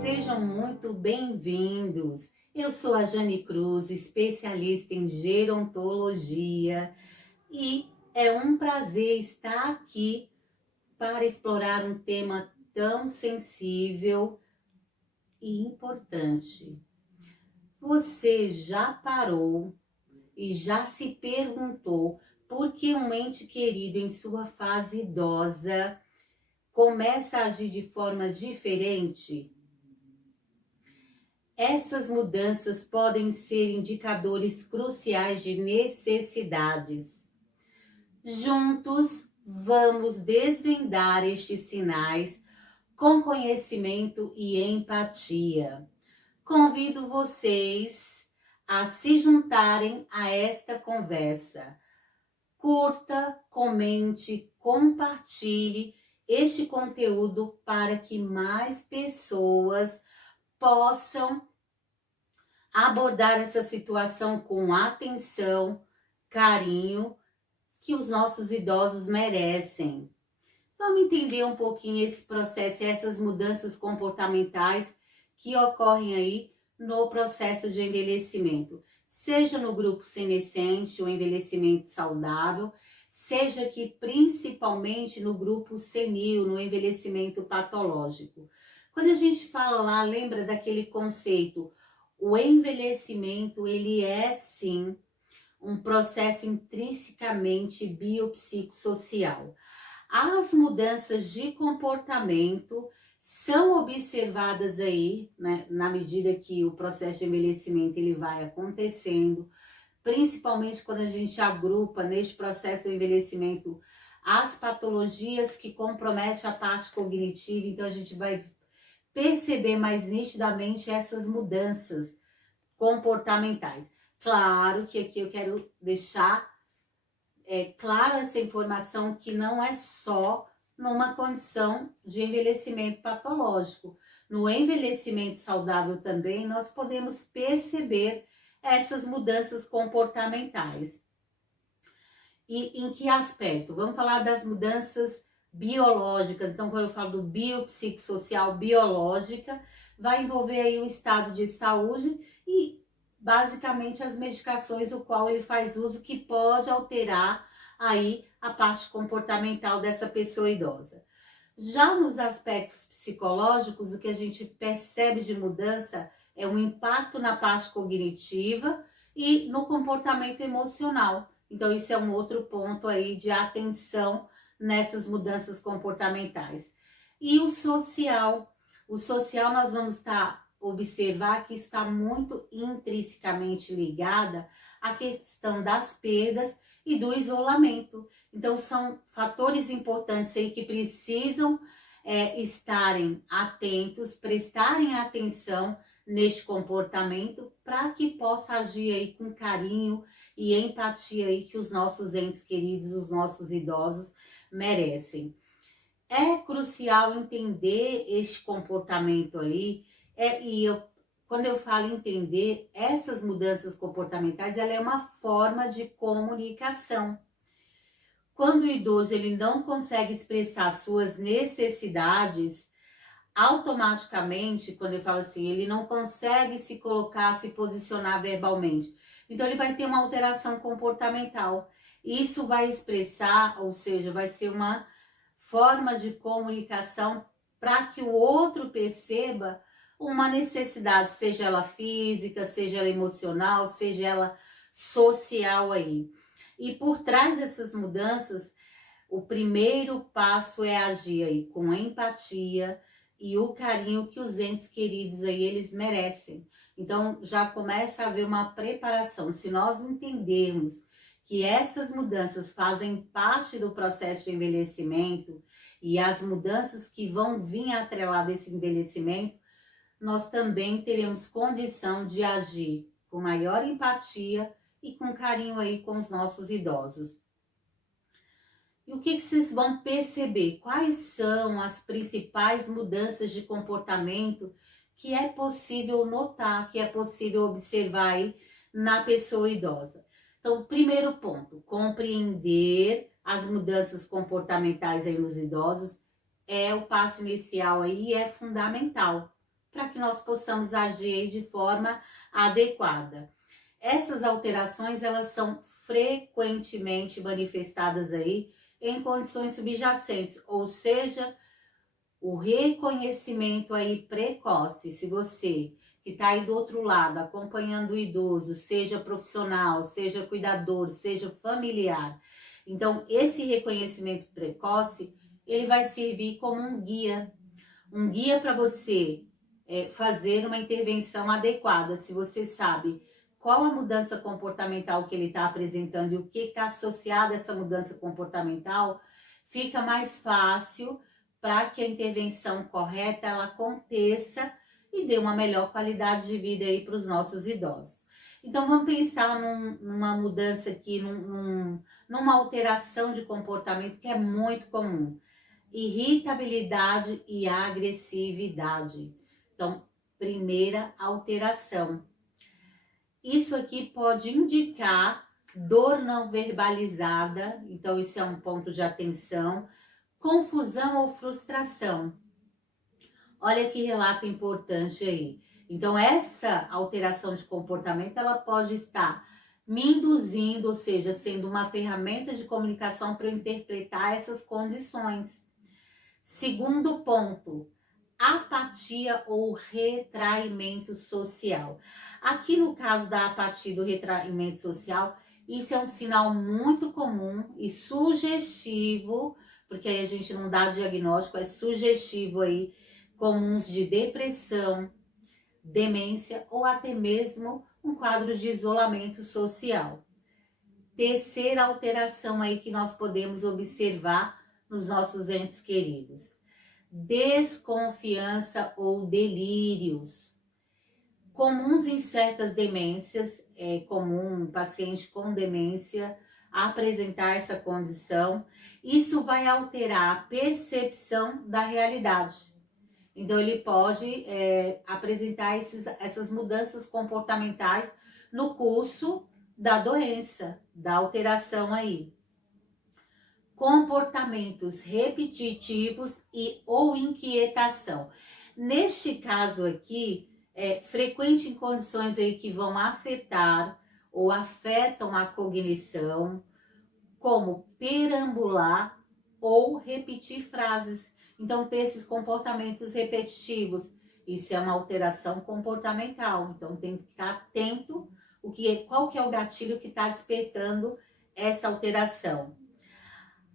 Sejam muito bem-vindos. Eu sou a Jane Cruz, especialista em gerontologia, e é um prazer estar aqui para explorar um tema tão sensível e importante. Você já parou e já se perguntou por que um ente querido em sua fase idosa começa a agir de forma diferente? Essas mudanças podem ser indicadores cruciais de necessidades. Juntos, vamos desvendar estes sinais com conhecimento e empatia. Convido vocês a se juntarem a esta conversa. Curta, comente, compartilhe este conteúdo para que mais pessoas possam abordar essa situação com atenção, carinho, que os nossos idosos merecem. Vamos entender um pouquinho esse processo, essas mudanças comportamentais que ocorrem aí no processo de envelhecimento. Seja no grupo senescente, o envelhecimento saudável, seja que principalmente no grupo senil, no envelhecimento patológico. Quando a gente fala lá, lembra daquele conceito, o envelhecimento, ele é sim um processo intrinsecamente biopsicossocial. As mudanças de comportamento são observadas aí, né, na medida que o processo de envelhecimento ele vai acontecendo, principalmente quando a gente agrupa neste processo de envelhecimento as patologias que comprometem a parte cognitiva, então a gente vai perceber mais nitidamente essas mudanças comportamentais. Claro que aqui eu quero deixar clara essa informação que não é só numa condição de envelhecimento patológico. No envelhecimento saudável também nós podemos perceber essas mudanças comportamentais. E em que aspecto? Vamos falar das mudanças biológicas. Então, quando eu falo do biopsicossocial biológica, vai envolver aí o estado de saúde e basicamente as medicações o qual ele faz uso, que pode alterar aí a parte comportamental dessa pessoa idosa. Já nos aspectos psicológicos, o que a gente percebe de mudança é um impacto na parte cognitiva e no comportamento emocional. Então, isso é um outro ponto aí de atenção nessas mudanças comportamentais. E o social nós vamos observar que isso está muito intrinsecamente ligada à questão das perdas e do isolamento. Então, são fatores importantes aí que precisam estarem atentos, prestarem atenção neste comportamento para que possa agir aí com carinho e empatia aí que os nossos entes queridos, os nossos idosos merecem. É crucial entender este comportamento aí, quando eu falo entender, essas mudanças comportamentais, ela é uma forma de comunicação. Quando o idoso ele não consegue expressar suas necessidades, automaticamente, quando eu falo assim, ele não consegue se colocar, se posicionar verbalmente. Então, ele vai ter uma alteração comportamental. Isso vai expressar, ou seja, vai ser uma forma de comunicação para que o outro perceba uma necessidade, seja ela física, seja ela emocional, seja ela social aí. E por trás dessas mudanças, o primeiro passo é agir aí com empatia e o carinho que os entes queridos aí eles merecem. Então já começa a haver uma preparação. Se nós entendermos que essas mudanças fazem parte do processo de envelhecimento e as mudanças que vão vir atrelar desse envelhecimento, nós também teremos condição de agir com maior empatia e com carinho aí com os nossos idosos. E o que vocês vão perceber? Quais são as principais mudanças de comportamento que é possível notar, que é possível observar aí na pessoa idosa? Então, primeiro ponto, compreender as mudanças comportamentais aí nos idosos é o passo inicial aí e é fundamental, para que nós possamos agir de forma adequada. Essas alterações, elas são frequentemente manifestadas aí em condições subjacentes, ou seja, o reconhecimento aí precoce. Se você que está aí do outro lado, acompanhando o idoso, seja profissional, seja cuidador, seja familiar, então esse reconhecimento precoce, ele vai servir como um guia para você fazer uma intervenção adequada. Se você sabe qual a mudança comportamental que ele está apresentando e o que está associado a essa mudança comportamental, fica mais fácil para que a intervenção correta ela aconteça e dê uma melhor qualidade de vida aí para os nossos idosos. Então vamos pensar numa mudança aqui, numa alteração de comportamento que é muito comum. Irritabilidade e agressividade. Então, primeira alteração. Isso aqui pode indicar dor não verbalizada, então isso é um ponto de atenção, confusão ou frustração. Olha que relato importante aí. Então, essa alteração de comportamento, ela pode estar me induzindo, ou seja, sendo uma ferramenta de comunicação para eu interpretar essas condições. Segundo ponto, apatia ou retraimento social. Aqui no caso da apatia e do retraimento social, isso é um sinal muito comum e sugestivo, porque aí a gente não dá diagnóstico, é sugestivo aí, comuns de depressão, demência ou até mesmo um quadro de isolamento social. Terceira alteração aí que nós podemos observar nos nossos entes queridos. Desconfiança ou delírios. Comuns em certas demências, é comum um paciente com demência apresentar essa condição. Isso vai alterar a percepção da realidade. Então, ele pode apresentar essas mudanças comportamentais no curso da doença, da alteração aí. Comportamentos repetitivos e ou inquietação. Neste caso aqui, é frequente em condições aí que vão afetar ou afetam a cognição, como perambular ou repetir frases. Então, ter esses comportamentos repetitivos, isso é uma alteração comportamental. Então, tem que estar atento qual que é o gatilho que está despertando essa alteração.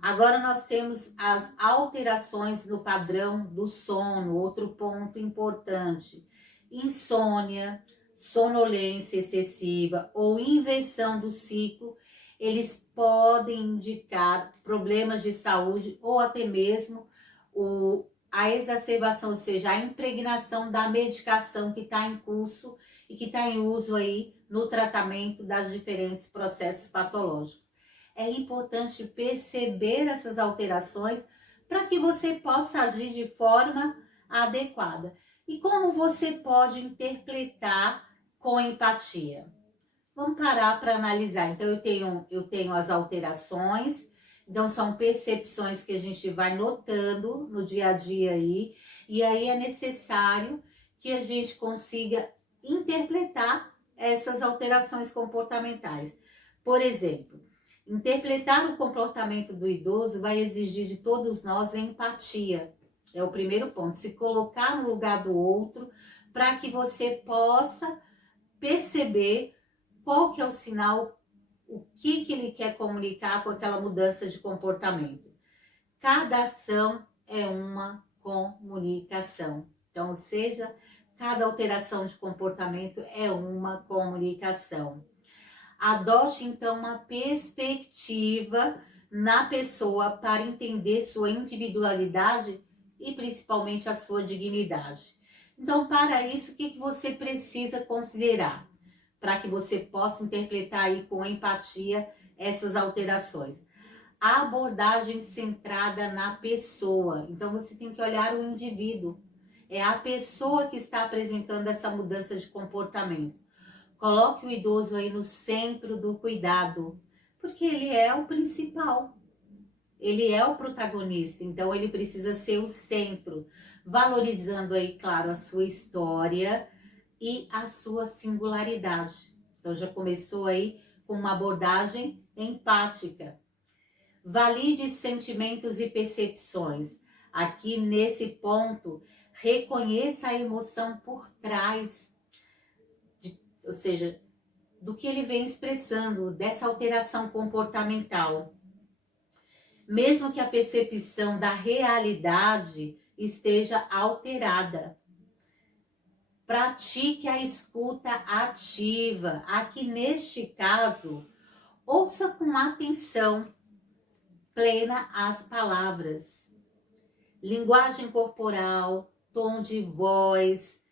Agora nós temos as alterações no padrão do sono, outro ponto importante. Insônia, sonolência excessiva ou inversão do ciclo, eles podem indicar problemas de saúde ou até mesmo a exacerbação, ou seja, a impregnação da medicação que está em curso e que está em uso aí no tratamento das diferentes processos patológicos. É importante perceber essas alterações para que você possa agir de forma adequada. E como você pode interpretar com empatia? Vamos parar para analisar. Então, eu tenho as alterações, então são percepções que a gente vai notando no dia a dia aí, e aí é necessário que a gente consiga interpretar essas alterações comportamentais. Por exemplo, interpretar o comportamento do idoso vai exigir de todos nós empatia. É o primeiro ponto, se colocar no lugar do outro para que você possa perceber qual que é o sinal, o que ele quer comunicar com aquela mudança de comportamento. Cada ação é uma comunicação. Então, ou seja, cada alteração de comportamento é uma comunicação. Adote, então, uma perspectiva na pessoa para entender sua individualidade e principalmente a sua dignidade. Então, para isso, o que você precisa considerar? Para que você possa interpretar aí com empatia essas alterações. A abordagem centrada na pessoa. Então, você tem que olhar o indivíduo. É a pessoa que está apresentando essa mudança de comportamento. Coloque o idoso aí no centro do cuidado, porque ele é o principal. ele é o protagonista, então ele precisa ser o centro, valorizando aí, claro, a sua história e a sua singularidade. Então já começou aí com uma abordagem empática. Valide sentimentos e percepções. Aqui nesse ponto, reconheça a emoção por trás, ou seja, do que ele vem expressando, dessa alteração comportamental. Mesmo que a percepção da realidade esteja alterada. Pratique a escuta ativa. Aqui neste caso, ouça com atenção plena as palavras. Linguagem corporal, tom de voz,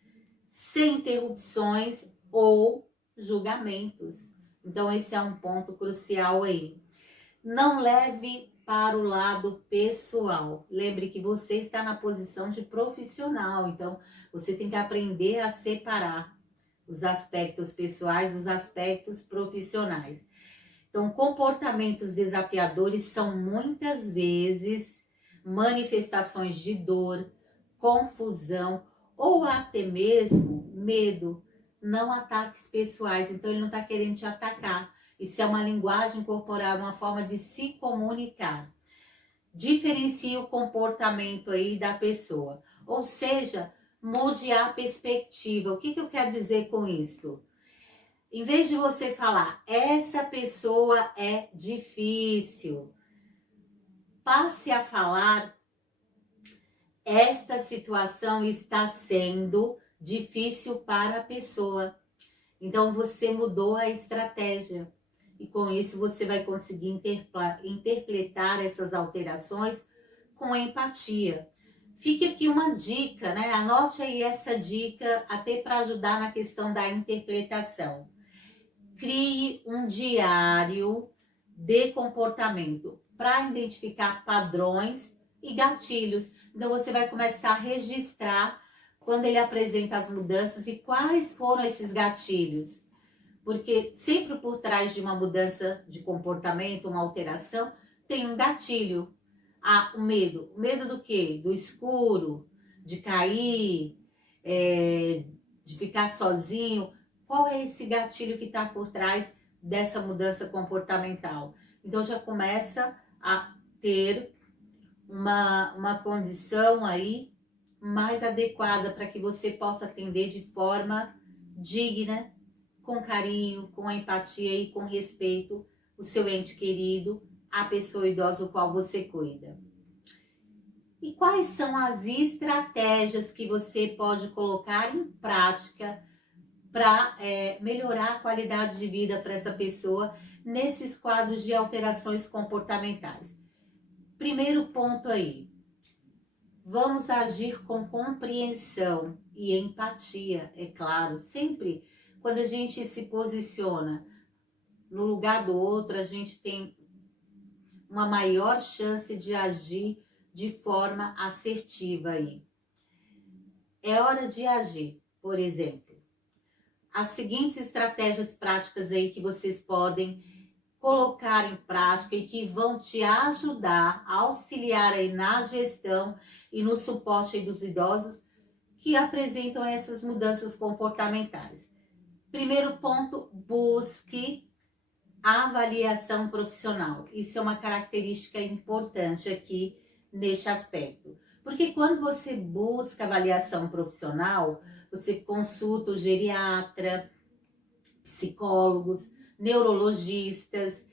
sem interrupções ou julgamentos. Então esse é um ponto crucial aí. Não leve para o lado pessoal. Lembre que você está na posição de profissional, então você tem que aprender a separar os aspectos pessoais dos aspectos profissionais. Então, comportamentos desafiadores são muitas vezes manifestações de dor, confusão ou até mesmo medo, não ataques pessoais. Então, ele não está querendo te atacar. Isso é uma linguagem corporal, uma forma de se comunicar. Diferencie o comportamento aí da pessoa. Ou seja, mude a perspectiva. O que eu quero dizer com isso? Em vez de você falar, essa pessoa é difícil, passe a falar, esta situação está sendo difícil para a pessoa. Então você mudou a estratégia. E com isso você vai conseguir interpretar essas alterações com empatia. Fique aqui uma dica, né? Anote aí essa dica até para ajudar na questão da interpretação. Crie um diário de comportamento para identificar padrões e gatilhos. Então você vai começar a registrar quando ele apresenta as mudanças e quais foram esses gatilhos. Porque sempre por trás de uma mudança de comportamento, uma alteração, tem um gatilho. O medo. O medo do quê? Do escuro, de cair, de ficar sozinho. Qual é esse gatilho que está por trás dessa mudança comportamental? Então já começa a ter uma condição aí mais adequada para que você possa atender de forma digna, com carinho, com empatia e com respeito o seu ente querido, a pessoa idosa o qual você cuida. E quais são as estratégias que você pode colocar em prática para melhorar a qualidade de vida para essa pessoa nesses quadros de alterações comportamentais? Primeiro ponto aí, vamos agir com compreensão e empatia, é claro, sempre. Quando a gente se posiciona no lugar do outro, a gente tem uma maior chance de agir de forma assertiva aí. É hora de agir, por exemplo. As seguintes estratégias práticas aí que vocês podem colocar em prática e que vão te ajudar a auxiliar aí na gestão e no suporte aí dos idosos que apresentam essas mudanças comportamentais. Primeiro ponto, busque avaliação profissional. Isso é uma característica importante aqui neste aspecto. Porque quando você busca avaliação profissional, você consulta o geriatra, psicólogos, neurologistas.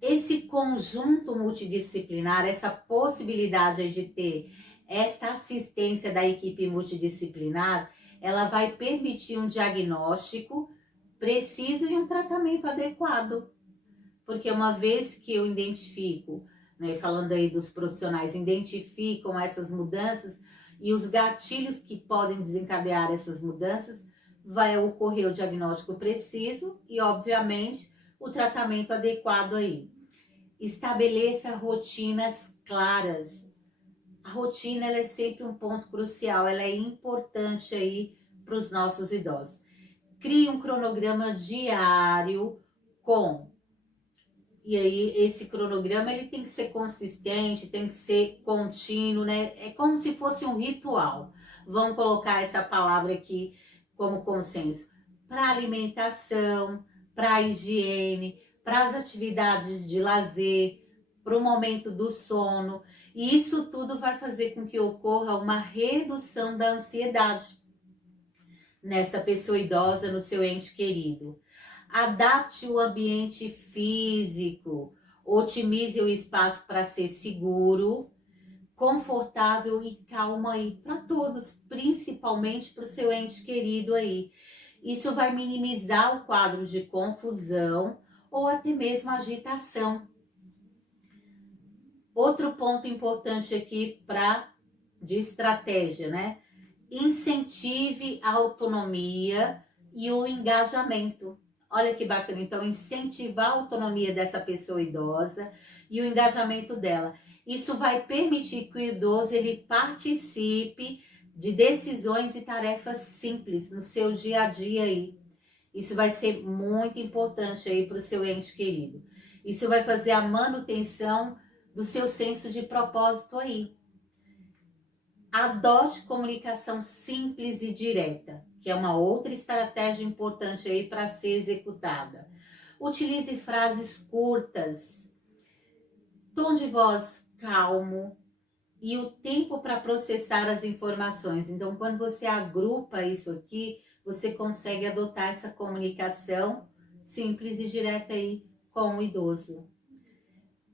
Esse conjunto multidisciplinar, essa possibilidade de ter esta assistência da equipe multidisciplinar, ela vai permitir um diagnóstico preciso e um tratamento adequado. Porque uma vez que eu identifico, né, falando aí dos profissionais, identificam essas mudanças e os gatilhos que podem desencadear essas mudanças, vai ocorrer o diagnóstico preciso e, obviamente, o tratamento adequado aí. Estabeleça rotinas claras. A rotina ela é sempre um ponto crucial, ela é importante aí para os nossos idosos. Crie um cronograma diário com E aí esse cronograma ele tem que ser consistente, tem que ser contínuo, né? É como se fosse um ritual. Vamos colocar essa palavra aqui como consenso. Para alimentação, para higiene, para as atividades de lazer, para o momento do sono. E isso tudo vai fazer com que ocorra uma redução da ansiedade nessa pessoa idosa, no seu ente querido. Adapte o ambiente físico, otimize o espaço para ser seguro, confortável e calmo aí para todos, principalmente para o seu ente querido aí. Isso vai minimizar o quadro de confusão ou até mesmo agitação. Outro ponto importante aqui de estratégia, né? Incentive a autonomia e o engajamento. Olha que bacana, então incentivar a autonomia dessa pessoa idosa e o engajamento dela. Isso vai permitir que o idoso ele participe de decisões e tarefas simples no seu dia a dia aí. Isso vai ser muito importante aí para o seu ente querido. Isso vai fazer a manutenção do seu senso de propósito aí. Adote comunicação simples e direta, que é uma outra estratégia importante aí para ser executada. Utilize frases curtas, tom de voz calmo e o tempo para processar as informações. Então, quando você agrupa isso aqui, você consegue adotar essa comunicação simples e direta aí com o idoso.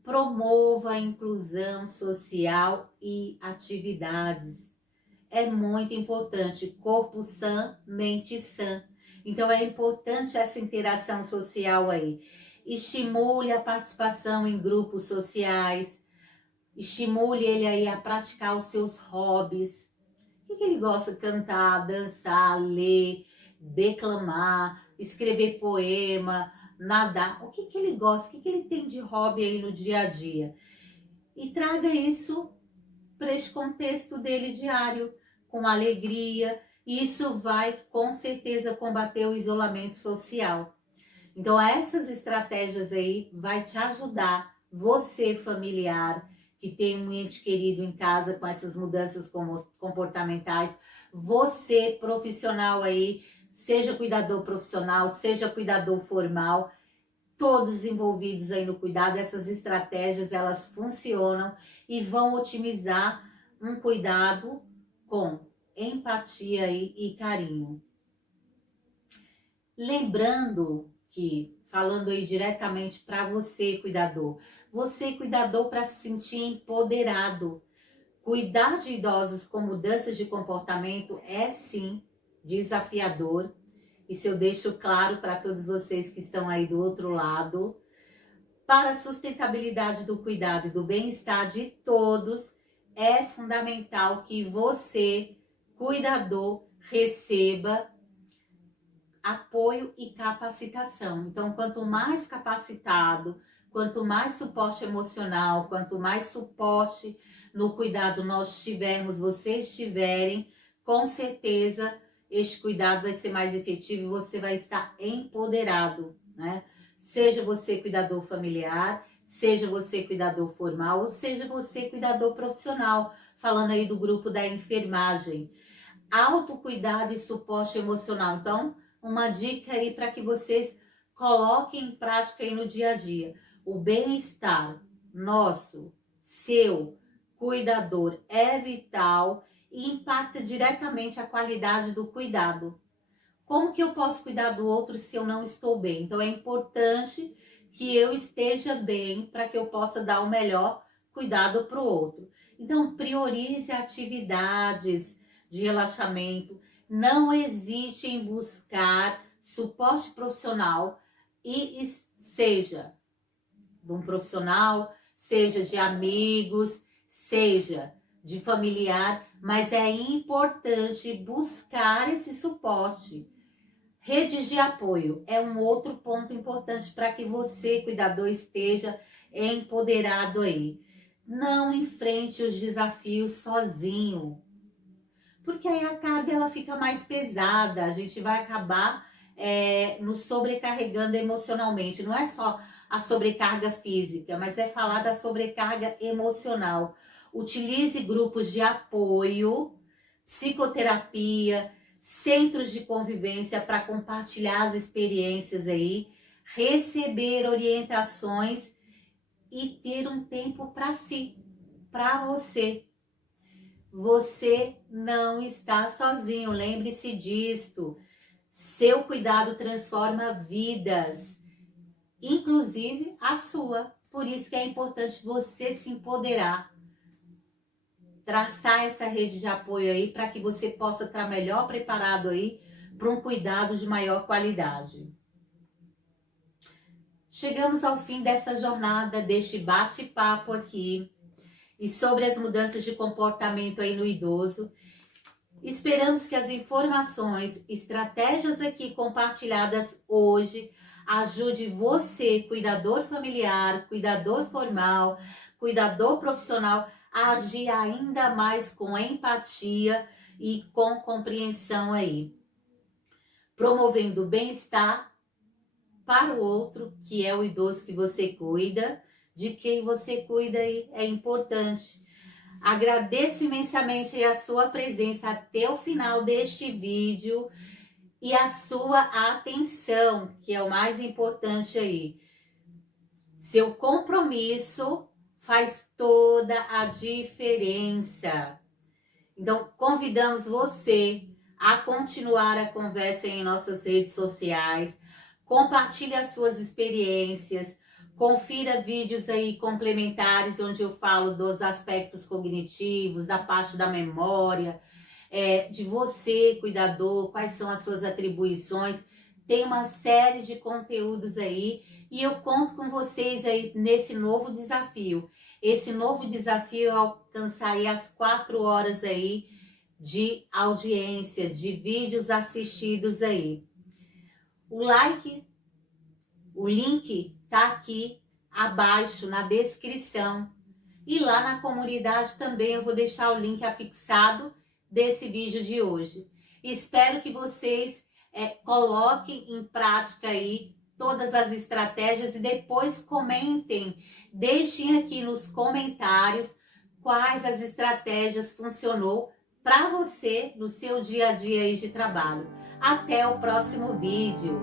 Promova a inclusão social e atividades. É muito importante, corpo sã, mente sã. Então é importante essa interação social aí. Estimule a participação em grupos sociais, estimule ele aí a praticar os seus hobbies. O que ele gosta? Cantar, dançar, ler, declamar, escrever poema, nadar. O que ele gosta? O que ele tem de hobby aí no dia a dia? E traga isso para esse contexto dele diário, com alegria. Isso vai com certeza combater o isolamento social. Então essas estratégias aí vai te ajudar, você familiar, que tem um ente querido em casa com essas mudanças comportamentais, você profissional aí, seja cuidador profissional, seja cuidador formal, todos envolvidos aí no cuidado, essas estratégias elas funcionam e vão otimizar um cuidado com empatia e carinho. Lembrando que, falando aí diretamente para você, cuidador para se sentir empoderado. Cuidar de idosos com mudanças de comportamento é sim desafiador. Isso eu deixo claro para todos vocês que estão aí do outro lado. Para a sustentabilidade do cuidado e do bem-estar de todos, é fundamental que você, cuidador, receba apoio e capacitação. Então, quanto mais capacitado, quanto mais suporte emocional, quanto mais suporte no cuidado nós tivermos, vocês tiverem, com certeza este cuidado vai ser mais efetivo e você vai estar empoderado, né? Seja você cuidador familiar, seja você cuidador formal, ou seja você cuidador profissional, falando aí do grupo da enfermagem. Autocuidado e suporte emocional. Então, uma dica aí para que vocês coloquem em prática aí no dia a dia. O bem-estar nosso, seu, cuidador é vital e impacta diretamente a qualidade do cuidado. Como que eu posso cuidar do outro se eu não estou bem? Então é importante que eu esteja bem para que eu possa dar o melhor cuidado para o outro. Então priorize atividades de relaxamento. Não hesite em buscar suporte profissional e seja de um profissional, seja de amigos, seja de familiar, mas é importante buscar esse suporte. Redes de apoio é um outro ponto importante para que você, cuidador, esteja empoderado aí. Não enfrente os desafios sozinho, porque aí a carga ela fica mais pesada, a gente vai acabar nos sobrecarregando emocionalmente. Não é só a sobrecarga física, mas é falar da sobrecarga emocional. Utilize grupos de apoio, psicoterapia, centros de convivência para compartilhar as experiências aí, receber orientações e ter um tempo para si, para você. Você não está sozinho, lembre-se disto. Seu cuidado transforma vidas, inclusive a sua. Por isso que é importante você se empoderar, traçar essa rede de apoio aí para que você possa estar melhor preparado aí para um cuidado de maior qualidade. Chegamos ao fim dessa jornada, deste bate-papo aqui e sobre as mudanças de comportamento aí no idoso. Esperamos que as informações, estratégias aqui compartilhadas hoje ajude você, cuidador familiar, cuidador formal, cuidador profissional, a agir ainda mais com empatia e com compreensão aí, promovendo bem-estar para o outro, que é o idoso que você cuida, de quem você cuida aí é importante. Agradeço imensamente a sua presença até o final deste vídeo e a sua atenção, que é o mais importante aí. Seu compromisso faz toda a diferença. Então, convidamos você a continuar a conversa em nossas redes sociais, compartilhe as suas experiências, confira vídeos aí complementares onde eu falo dos aspectos cognitivos, da parte da memória, de você, cuidador, quais são as suas atribuições. Tem uma série de conteúdos aí e eu conto com vocês aí nesse novo desafio. Esse novo desafio é alcançar aí as 4 horas aí de audiência, de vídeos assistidos aí. O link tá aqui abaixo na descrição. E lá na comunidade também eu vou deixar o link afixado desse vídeo de hoje. Espero que vocês coloquem em prática aí todas as estratégias e depois comentem, deixem aqui nos comentários quais as estratégias funcionou para você no seu dia a dia aí de trabalho. Até o próximo vídeo!